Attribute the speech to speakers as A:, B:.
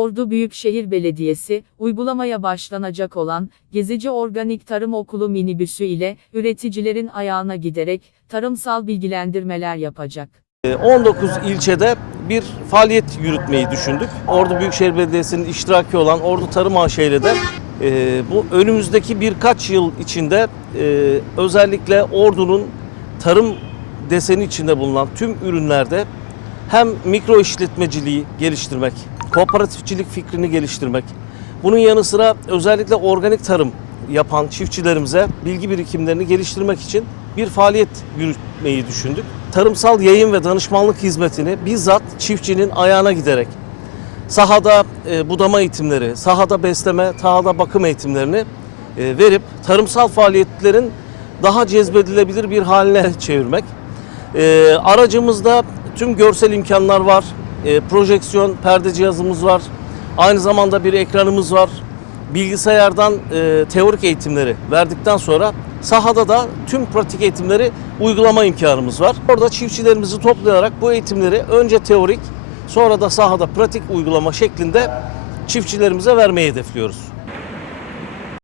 A: Ordu Büyükşehir Belediyesi, uygulamaya başlanacak olan Gezici Organik Tarım Okulu minibüsü ile üreticilerin ayağına giderek tarımsal bilgilendirmeler yapacak.
B: Ee, 19 ilçede bir faaliyet yürütmeyi düşündük. Ordu Büyükşehir Belediyesi'nin iştiraki olan Ordu Tarım AŞ ile de e, bu önümüzdeki birkaç yıl içinde e, özellikle Ordu'nun tarım deseni içinde bulunan tüm ürünlerde hem mikro işletmeciliği geliştirmek, kooperatifçilik fikrini geliştirmek, bunun yanı sıra özellikle organik tarım yapan çiftçilerimize bilgi birikimlerini geliştirmek için bir faaliyet yürütmeyi düşündük. Tarımsal yayın ve danışmanlık hizmetini bizzat çiftçinin ayağına giderek sahada e, budama eğitimleri, sahada besleme, sahada bakım eğitimlerini e, verip tarımsal faaliyetlerin daha cezbedilebilir bir haline çevirmek. E, aracımızda tüm görsel imkanlar var. E, projeksiyon, perde cihazımız var. Aynı zamanda bir ekranımız var. Bilgisayardan e, teorik eğitimleri verdikten sonra sahada da tüm pratik eğitimleri uygulama imkanımız var. Orada çiftçilerimizi toplayarak bu eğitimleri önce teorik sonra da sahada pratik uygulama şeklinde çiftçilerimize vermeyi hedefliyoruz.